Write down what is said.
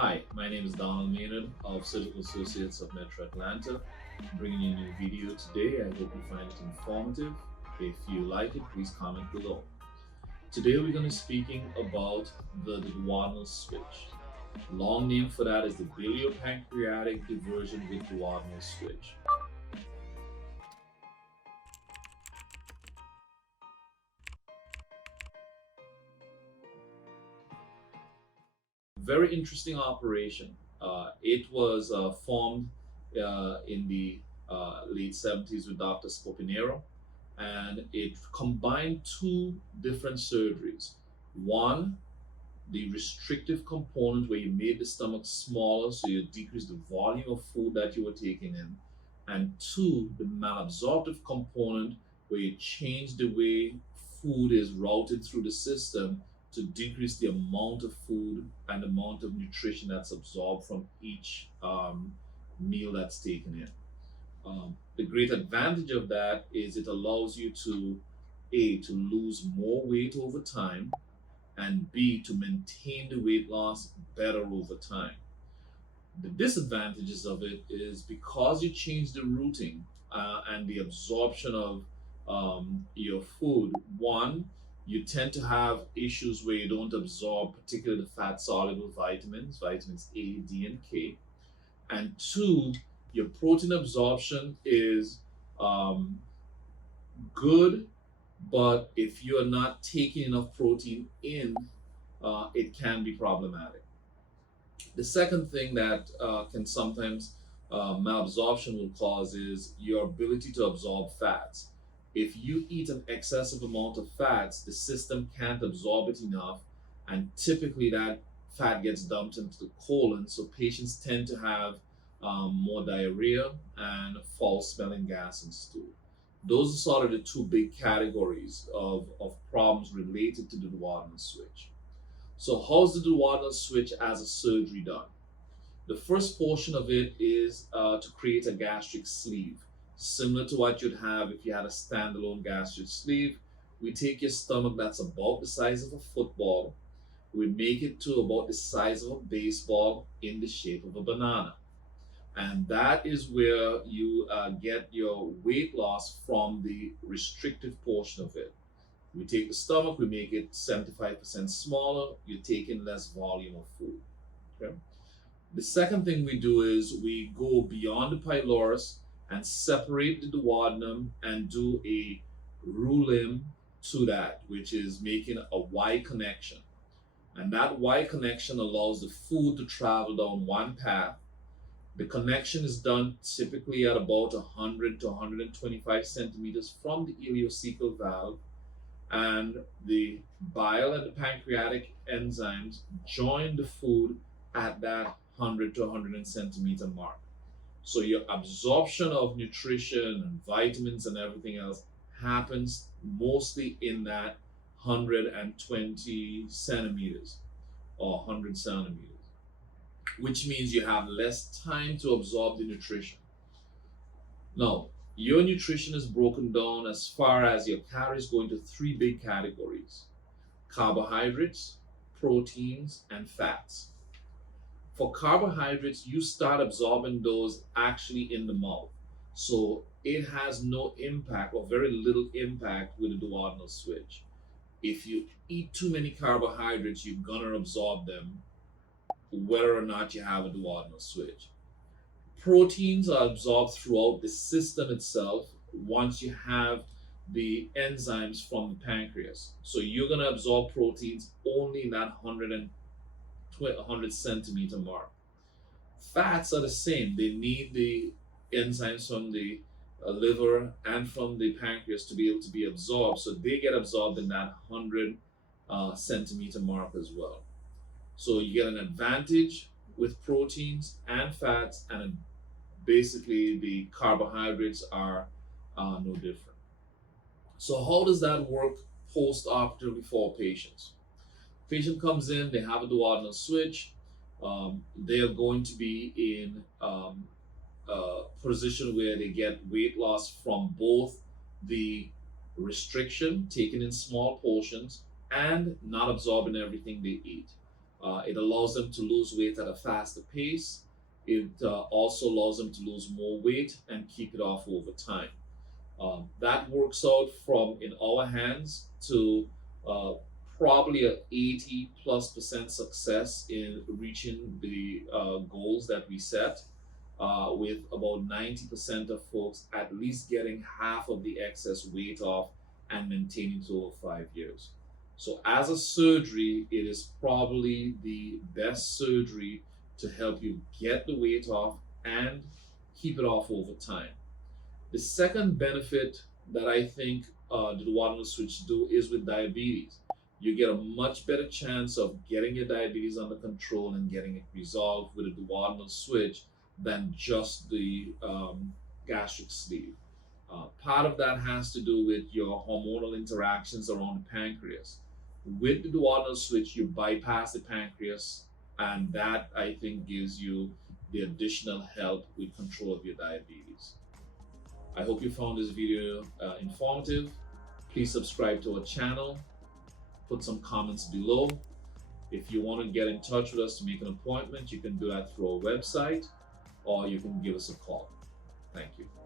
Hi, my name is Donald Maynard of Surgical Associates of Metro Atlanta. Bringing you a new video today. I hope you find it informative. If you like it, please comment below. Today we're going to be speaking about the duodenal switch. Long name for that is the biliopancreatic diversion with duodenal switch. Very interesting operation. It was formed in the late 70s with Dr. Scopinero, and it combined two different surgeries. One, the restrictive component where you made the stomach smaller so you decrease the volume of food that you were taking in, and two, the malabsorptive component where you change the way food is routed through the system to decrease the amount of food and the amount of nutrition that's absorbed from each meal that's taken in. The great advantage of that is it allows you to lose more weight over time, and B, to maintain the weight loss better over time. The disadvantages of it is because you change the routing and the absorption of your food. One, you tend to have issues where you don't absorb particularly the fat soluble vitamins A, D, and K. And two, your protein absorption is good, but if you are not taking enough protein in, it can be problematic. The second thing that can sometimes malabsorption will cause is your ability to absorb fats. If you eat an excessive amount of fats, the system can't absorb it enough, and typically that fat gets dumped into the colon. So patients tend to have more diarrhea and foul smelling gas and stool. Those are sort of the two big categories of problems related to the duodenal switch. So how's the duodenal switch as a surgery done? The first portion of it is to create a gastric sleeve, similar to what you'd have if you had a standalone gastric sleeve. We take your stomach that's about the size of a football, we make it to about the size of a baseball in the shape of a banana. And that is where you get your weight loss from the restrictive portion of it. We take the stomach, we make it 75% smaller, you're taking less volume of food. Okay? The second thing we do is we go beyond the pylorus and separate the duodenum and do a rouleum to that, which is making a Y connection. And that Y connection allows the food to travel down one path. The connection is done typically at about 100 to 125 centimeters from the ileocecal valve, and the bile and the pancreatic enzymes join the food at that 100 to 100 centimeter mark. So your absorption of nutrition and vitamins and everything else happens mostly in that 120 centimeters or 100 centimeters, which means you have less time to absorb the nutrition. Now, your nutrition is broken down as far as your calories go into three big categories: carbohydrates, proteins, and fats. For carbohydrates, you start absorbing those actually in the mouth. So it has no impact or very little impact with the duodenal switch. If you eat too many carbohydrates, you're gonna absorb them whether or not you have a duodenal switch. Proteins are absorbed throughout the system itself once you have the enzymes from the pancreas. So you're going to absorb proteins only in that 100 centimeter mark. Fats are the same. They need the enzymes from the liver and from the pancreas to be able to be absorbed. So they get absorbed in that 100 centimeter mark as well. So you get an advantage with proteins and fats, and basically the carbohydrates are no different. So how does that work post-operatively for patients? Patient comes in, they have a duodenal switch. They are going to be in a position where they get weight loss from both the restriction, taken in small portions, and not absorbing everything they eat. It allows them to lose weight at a faster pace. It also allows them to lose more weight and keep it off over time. That works out from in our hands to uh, probably a 80+% success in reaching the goals that we set, with about 90% of folks at least getting half of the excess weight off and maintaining it over 5 years. So, as a surgery, it is probably the best surgery to help you get the weight off and keep it off over time. The second benefit that I think the duodenal switch do is with diabetes. You get a much better chance of getting your diabetes under control and getting it resolved with a duodenal switch than just the gastric sleeve. Part of that has to do with your hormonal interactions around the pancreas. With the duodenal switch, you bypass the pancreas, and that I think gives you the additional help with control of your diabetes. I hope you found this video informative. Please subscribe to our channel, put some comments below. If you want to get in touch with us to make an appointment, you can do that through our website or you can give us a call. Thank you.